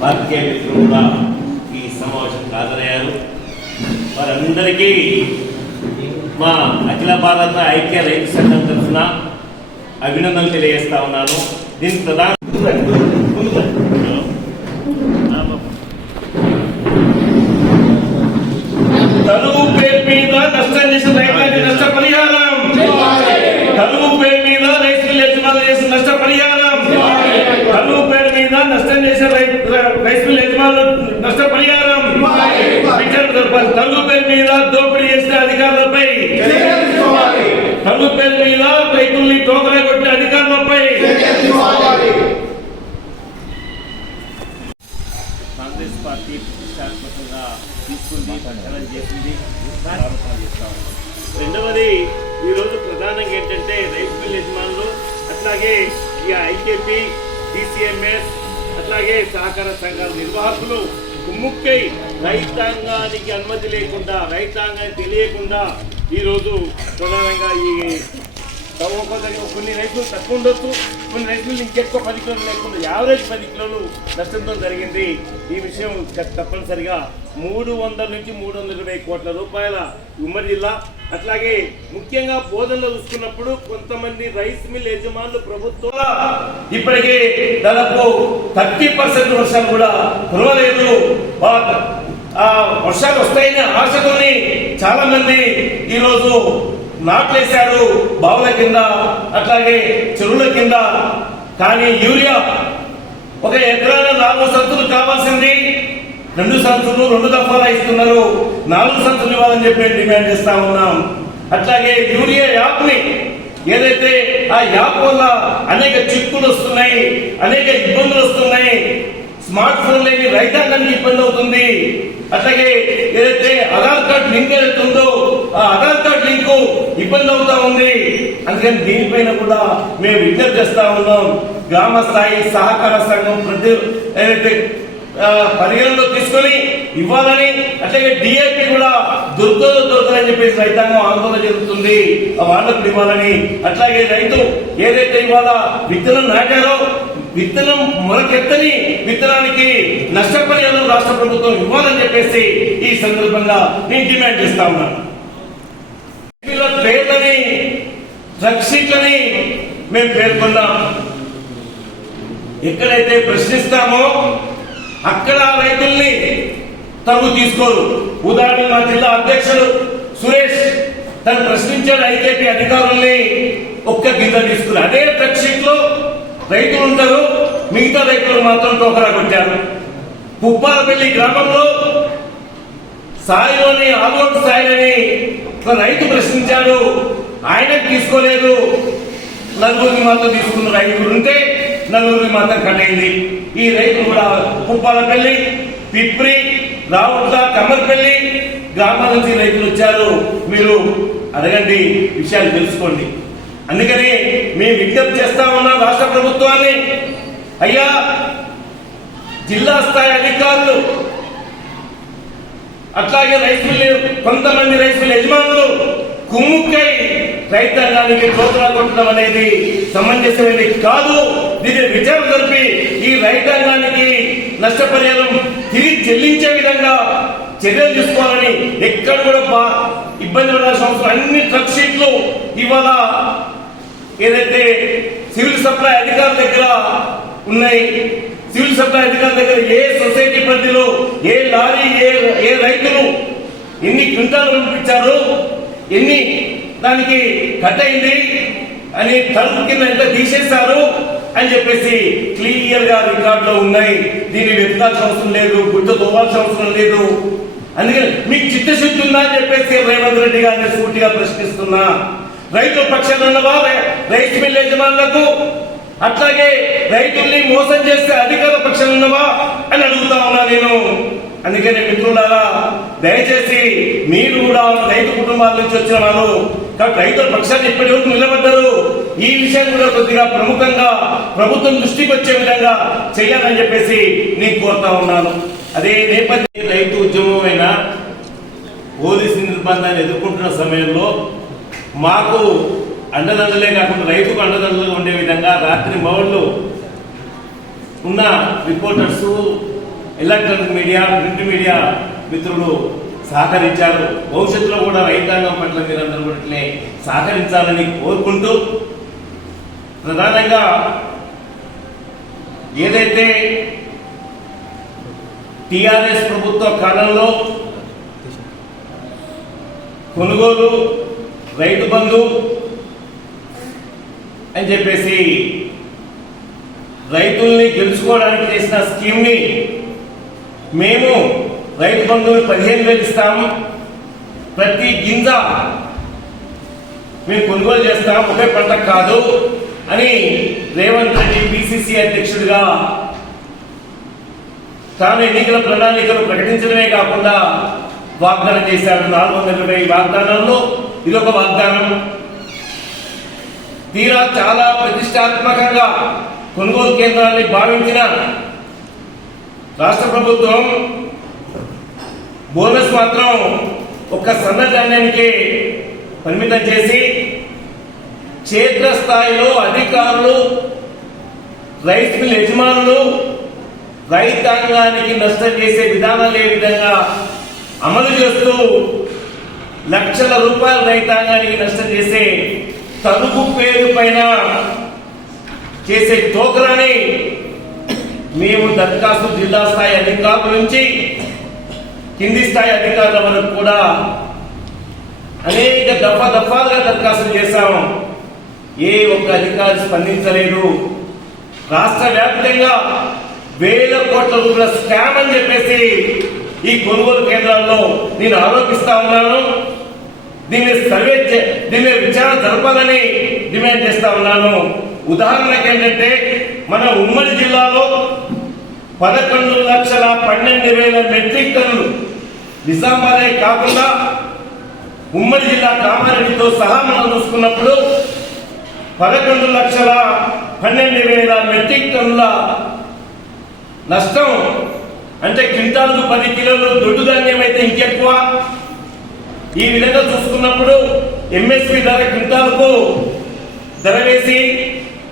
Party మిత్రులు కూడా ఈ సమావేశం హాజరయ్యారు. వారందరికీ మా అఖిల భారత ఐక్య రైతు సంఘం తరఫున అభినందనలు తెలియజేస్తా ఉన్నాను. దీని ప్రధాన తరువు పేరు మీద నష్టం చేసిన రైతులకు నష్టపరిహారం, తరువు పేరు మీద రైతులు యజమానులు చేసిన నష్టపరిహారం, తరువు పేరు మీద నష్టం చేసిన రైతులు యజమానులు నష్టపరిహారం, తరువు పేరు మీద దోపిడీ చేసిన అధికారులపై, తరువు పేరు మీద రైతుల్ని తోకలే కొట్టిన అధికారులపై కాంగ్రెస్ పార్టీ ప్రతిష్టాత్మకంగా తీసుకుంది, ప్రచారం చేసింది. రెండవది ఈరోజు ప్రధానంగా ఏంటంటే రైతు మిల్ యజమానులు, అట్లాగే ఈ ఐకేపీ, డిసిఎంఎస్, అట్లాగే సహకార సంఘాల నిర్వాహకులు కుమ్ముక్కై రైతాంగానికి అనుమతి లేకుండా, రైతాంగానికి తెలియకుండా ఈరోజు ప్రధానంగా ఈ కొన్ని రైతులు తక్కువ ఉండొచ్చు, కొన్ని రైతులు ఇంకెక్కువ 10 కిలోలు లేకుండా యావరేజ్ 10 కిలోలు నష్టంతో జరిగింది. ఈ విషయం తప్పనిసరిగా 300 నుంచి 320 కోట్ల రూపాయల ఉమ్మడి జిల్లా. అట్లాగే ముఖ్యంగా బోధనలో చూసుకున్నప్పుడు కొంతమంది రైస్ మిల్ యజమానులు ప్రభుత్వం ఇప్పటికే దాదాపు 30% వర్షాలు కూడా కురవలేదు. వర్షాలు వస్తాయనే ఆశతోని చాలా మంది ఈరోజు నాట్లేశారు బావుల కింద, అట్లాగే చెరువుల కింద. కానీ యూరియా ఒక ఎకరాన 4 సంచులు కావాల్సింది 2 సంచులు 2 దఫాలు ఇస్తున్నారు. 4 సంచులు ఇవ్వాలని చెప్పి డిమాండ్ చేస్తా ఉన్నాం. అట్లాగే యూరియా యాప్ ని ఏదైతే ఆ యాప్ వల్ల అనేక చిక్కులు వస్తున్నాయి, అనేక ఇబ్బందులు వస్తున్నాయి. స్మార్ట్ ఫోన్ లేని రైతాంగానికి ఇబ్బంది అవుతుంది. అట్లాగే ఏదైతే ఆధార్ కార్డు లింక్ ఏదైతుందో ఆ ఆధార్ కార్డు లింకు ఇబ్బంది అవుతా ఉంది. అందుకని దీనిపైన కూడా మేము విజ్ఞప్తి చేస్తా ఉన్నాం. గ్రామ స్థాయి సహకార సంఘం ప్రతి ఏదైతే పరిగణలో తీసుకొని ఇవ్వాలని, అట్లాగే డిఏపి కూడా దొరకదని చెప్పేసి రైతాంగం ఆందోళన జరుగుతుంది, వాళ్ళకు ఇవ్వాలని. అట్లాగే రైతు ఏదైతే ఇవాళ విత్తనం నాటారో విత్తనం మొలకెత్తని విత్తనానికి నష్టపరిహారం రాష్ట్ర ప్రభుత్వం ఇవ్వాలని చెప్పేసి ఈ సందర్భంగా నేను డిమాండ్ చేస్తా ఉన్నాను. పేర్లని ట్రక్ షీట్లని మేము పేర్కొన్నాం. ఎక్కడైతే ప్రశ్నిస్తామో అక్కడ రైతుల్ని తగు తీసుకోరు. ఉదాహరణ మా జిల్లా అధ్యక్షుడు సురేష్ తను ప్రశ్నించాడు ఐకేపీ అధికారుల్ని, ఒక్క గింజ తీసుకున్నారు. అదే ట్రక్ షీట్ లో రైతులు ఉంటారు, మిగతా రైతులు మాత్రం టోకరా కొట్టారు. పుప్పాలపల్లి గ్రామంలో సాయిలోని ఆల్అౌట్ సాయిలని రైతు ప్రశ్నించాడు, ఆయనకు తీసుకోలేదు. 4 మాత్రం తీసుకున్నారు. 5 ఉంటే 4 మాత్రం కట్టయింది. ఈ రైతులు కూడా పుప్పాలపల్లి, పిప్రి, రావుట్ల, కమ్మర్పల్లి గ్రామాల నుంచి రైతులు వచ్చారు. మీరు అడగండి, విషయాలు తెలుసుకోండి. అందుకని మేము విజ్ఞప్తి చేస్తా ఉన్నాం రాష్ట్ర ప్రభుత్వాన్ని, అయ్యా జిల్లా స్థాయి అధికారులు అట్లాగే రైస్ మిల్ కొంతమంది రైస్ మిల్ యజమానులు కుమ్ముక్కై రైతాంగానికి టోకరా కొట్టడం అనేది సమంజసమైనది కాదు. దీని విచారణ జరిపి ఈ రైతాంగానికి నష్టపరిహారం తిరిగి చెల్లించే విధంగా చర్యలు తీసుకోవాలని, ఎక్కడ కూడా ఇబ్బంది పడాల్సిన అవసరం. అన్ని ట్రక్ షీట్లు ఇవాళ ఏదైతే సివిల్ సప్లై అధికారుల దగ్గర ఉన్నాయి, సివిల్ సప్లై అధికారుల దగ్గర ఏ సొసైటీ పరిధిలో ఏ లారీ ఏ రైతులు ఎన్ని క్వింటాలు పంపించారు, ఎన్ని దానికి కట్ అయింది అని తలుపు కింద ఎంత తీసేశారు అని చెప్పేసి క్లియర్ గా రికార్డులో ఉన్నాయి. దీన్ని వెతకాల్సిన అవసరం లేదు, గుడ్డ తోవాల్సిన అవసరం లేదు. అందుకని మీకు చిత్తశుద్ధి ఉందా అని చెప్పేసి రేవంత్ రెడ్డి గారిని సూటిగా ప్రశ్నిస్తున్నా. రైతుల పక్షాన ఉన్నవా రైస్ మిల్ యజమానులకు, అట్లాగే రైతుల్ని మోసం చేస్తే అధికార పక్షాన ఉన్నవా అని అడుగుతా ఉన్నా నేను. అందుకని మిత్రులారా, దయచేసి మీరు కూడా రైతు కుటుంబాల నుంచి వచ్చిన వాళ్ళు కాబట్టి రైతుల పక్షాన్ని ఇప్పటి వరకు నిలబడ్డారు. ఈ విషయాన్ని కూడా కొద్దిగా ప్రముఖంగా ప్రభుత్వం దృష్టికి వచ్చే విధంగా చేయాలని చెప్పేసి నేను కోరుతా ఉన్నాను. అదే నేపథ్యం రైతు ఉద్యమమైన పోలీసు నిర్బంధాన్ని ఎదుర్కొంటున్న సమయంలో మాకు అండదండలే కాకుండా రైతుకు అండదండలుగా ఉండే విధంగా రాత్రి మౌళ్ళు ఉన్న reporters, electronic media, print media మిత్రులు సహకరించారు. భవిష్యత్తులో కూడా రైతాంగం పట్ల మీరందరూ కూడా సహకరించాలని కోరుకుంటూ, ప్రధానంగా ఏదైతే టిఆర్ఎస్ ప్రభుత్వ కాలంలో కొనుగోలు, రైతు బంధు అని చెప్పేసి రైతుల్ని గెలుచుకోవడానికి చేసిన స్కీమ్ ని మేము రైతు బంధువులు 15,000 ఇస్తాము, ప్రతి గింజ మేము కొనుగోలు చేస్తాం, ఒకే పంట కాదు అని రేవంత్ రెడ్డి పిసిసి అధ్యక్షుడిగా తాను ఎన్నికల ప్రణాళికలు ప్రకటించడమే కాకుండా వాగ్దానం చేశాడు. 420 వాగ్దానాల్లో ఇదొక వాగ్దానం. తీరా చాలా ప్రతిష్టాత్మకంగా కొనుగోలు కేంద్రాన్ని భావించిన రాష్ట్ర ప్రభుత్వం బోనస్ మాత్రం ఒక్క సన్నధాన్యానికి పరిమితం చేసి క్షేత్రస్థాయిలో అధికారులు, రైస్ మిల్ యజమానులు రైతాంగానికి నష్టం చేసే విధానాలు ఏ విధంగా అమలు చేస్తూ లక్షల రూపాయల రైతాంగానికి నష్టం చేసే తరుగు పేరు పైన చేసే టోకరాని మేము దరఖాస్తు జిల్లా స్థాయి అధికారుల నుంచి కింది స్థాయి అధికారుల వరకు కూడా అనేక దఫాలుగా దరఖాస్తులు చేశాము. ఏ ఒక్క అధికారి స్పందించలేదు. రాష్ట్ర వ్యాప్తంగా వేల కోట్ల రూపాయల స్కామ్ అని చెప్పేసి ఈ కొనుగోలు కేంద్రాల్లో నేను ఆరోపిస్తా ఉన్నాను. దీన్ని విచారణ జరపాలని డిమాండ్ చేస్తా ఉన్నాను. ఉదాహరణకి ఏంటంటే మన ఉమ్మడి జిల్లాలో 11,12,000 మెట్రిక్ టన్నులు, నిజామాబాదే కాకుండా ఉమ్మడి జిల్లా కామారెడ్డితో సహా మనం చూసుకున్నప్పుడు 11,12,000 మెట్రిక్ టన్నుల నష్టం. అంటే క్వింటాల్కు 10 కిలోలు దొడ్డు ధాన్యం అయితే ఇంకెక్కువ. ఈ విధంగా చూసుకున్నప్పుడు ఎంఎస్పి ధర క్వింటాల్కు ధర వేసి,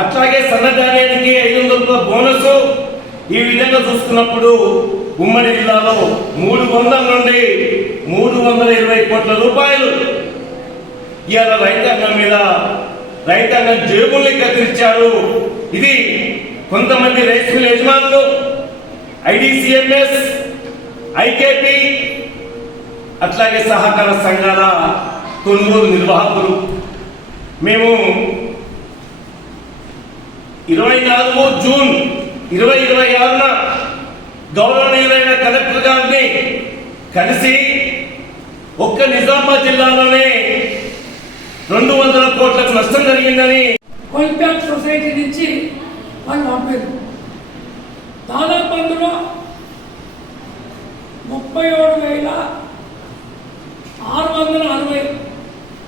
అట్లాగే సన్నధాన్యానికి 500 రూపాయల బోనస్. ఈ విధంగా చూసుకున్నప్పుడు ఉమ్మడి జిల్లాలో 300 నుండి 320 కోట్ల రూపాయలు ఇవాళ రైతాంగం మీద, రైతాంగం జేబుల్ని కత్తిరించారు. ఇది కొంతమంది రైస్ మిల్ యజమానులు, ఐడిసిఎంఎస్, ఐకేపీ, అట్లాగే సహకార సంఘాల కొనుగోలు నిర్వాహకులు. మేము 24 జూన్ 2026 గౌరవనీయులైన కలెక్టర్ గారిని కలిసి ఒక్క నిజామాబాద్ జిల్లాలోనే 200 కోట్లకు నష్టం జరిగిందని కోల్ప్యాక్ సొసైటీ నుంచి వాళ్ళు పంపారు. దాదాపు అందులో 37,660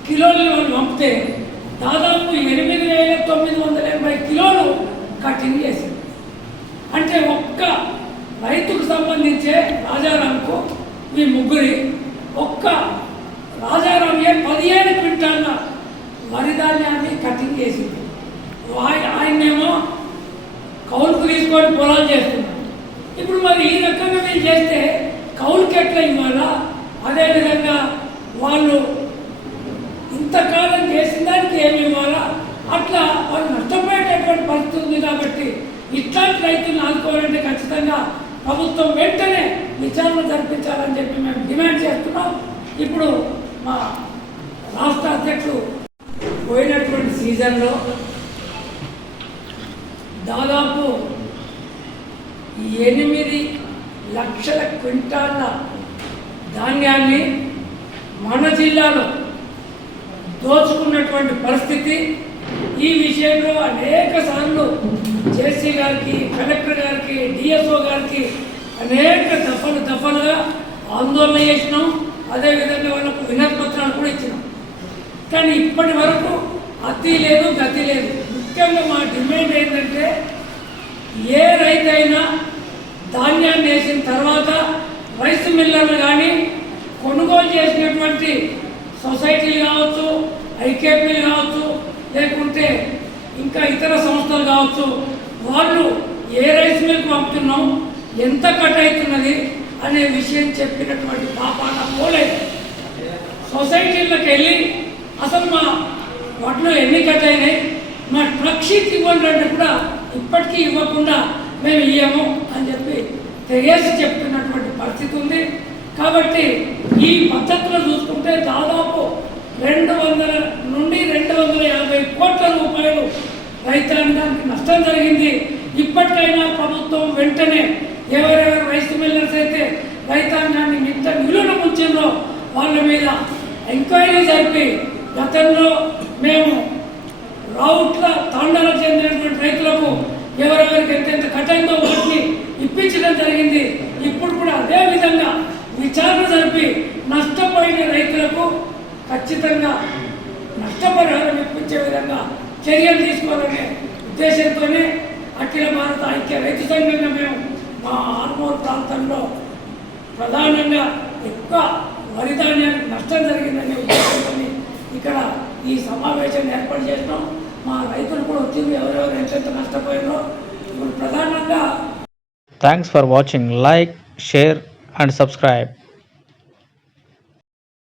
కిలోలు వాళ్ళు పంపితే దాదాపు 8,980 కిలోలు కటింగ్ చేసింది. అంటే ఒక్క రైతుకు సంబంధించే రాజారాంకు ఈ ముగ్గురి ఒక్క రాజారాంయే 15 క్వింటాళ్ళ వరి ధాన్యాన్ని కటింగ్ చేసింది. ఆయన్నేమో కౌలుకు తీసుకొని పొలాలు చేస్తున్నారు. ఇప్పుడు మరి ఈ రకంగా మేము చేస్తే కౌలుకి ఎట్లా ఇవ్వాలా? అదేవిధంగా వాళ్ళు ఇంతకాలం చేసిన దానికి ఏమి ఇవ్వాలా? అట్లా వాళ్ళు నష్టపోయేటటువంటి పరిస్థితి ఉంది. కాబట్టి ఇట్లాంటి రైతులను ఆదుకోవాలంటే ఖచ్చితంగా ప్రభుత్వం వెంటనే విచారణ జరిపించాలని చెప్పి మేము డిమాండ్ చేస్తున్నాం. ఇప్పుడు మా రాష్ట్ర అధ్యక్షుడు పోయినటువంటి సీజన్లో దాదాపు 8 లక్షల క్వింటాళ్ళ ధాన్యాన్ని మన జిల్లాలో దోచుకున్నటువంటి పరిస్థితి. ఈ విషయంలో అనేక సార్లు జేసీ గారికి, కలెక్టర్ గారికి, డిఎస్ఓ గారికి అనేక దఫలుగా ఆందోళన చేసినాం. అదేవిధంగా వాళ్ళకు వినతి పత్రాలు కూడా ఇచ్చినాం. కానీ ఇప్పటి వరకు అతి లేదు, గతి లేదు. ముఖ్యంగా మా డిమాండ్ ఏంటంటే ఏ రైతైనా ధాన్యాన్ని వేసిన తర్వాత రైస్ మిల్లర్లు కానీ కొనుగోలు చేసినటువంటి సొసైటీలు కావచ్చు, ఐకేపీలు కావచ్చు, లేకుంటే ఇంకా ఇతర సంస్థలు కావచ్చు, వాళ్ళు ఏ రైస్ మిల్క్ పంపుతున్నాం, ఎంత కట్ అవుతున్నది అనే విషయం చెప్పినటువంటి పాపాన పోలేదు. సొసైటీలకు వెళ్ళి అసలు మా వడ్లు ఎన్ని కట్ అయినాయి, మా ట్రక్ షీట్ ఇవ్వండి అంటే కూడా ఇప్పటికీ ఇవ్వకుండా మేము ఇయ్యము అని చెప్పి తెగేసి చెప్తున్నటువంటి పరిస్థితి ఉంది. కాబట్టి ఈ పద్ధతిలో చూసుకుంటే దాదాపు 200 నుండి 250 కోట్ల రూపాయలు రైతాంగానికి నష్టం జరిగింది. ఇప్పటికైనా ప్రభుత్వం వెంటనే ఎవరెవరు రైస్ మిల్లర్స్ అయితే రైతాంగాన్ని నిత్య నిలువన ముంచిందో వాళ్ళ మీద ఎంక్వైరీ జరిపి, గతంలో మేము రౌట్ల తాండాలకు చెందినటువంటి రైతులకు ఎవరెవరికి ఎంతెంత కఠినంగా వాటిని ఇప్పించడం జరిగింది. ఇప్పుడు కూడా అదే విధంగా విచారణ జరిపి నష్టపోయిన రైతులకు ఖచ్చితంగా నష్టపరిహారం ఇప్పించే విధంగా చర్యలు తీసుకోవాలనే ఉద్దేశంతోనే అఖిల భారత ఐక్య రైతు సంఘంగా మేము మా ఆర్మూర్ ప్రాంతంలో ప్రధానంగా ఎక్కువ వరి ధాన్యానికి నష్టం జరిగిందనే ఉద్దేశంతో ఇక్కడ ఈ సమావేశాన్ని ఏర్పాటు చేసినాం. మా రైతులు కూడా వచ్చింది, ఎవరెవరు ఎంతెంత నష్టపోయారో ఇప్పుడు ప్రధానంగా. Thanks for watching. Like, share and subscribe.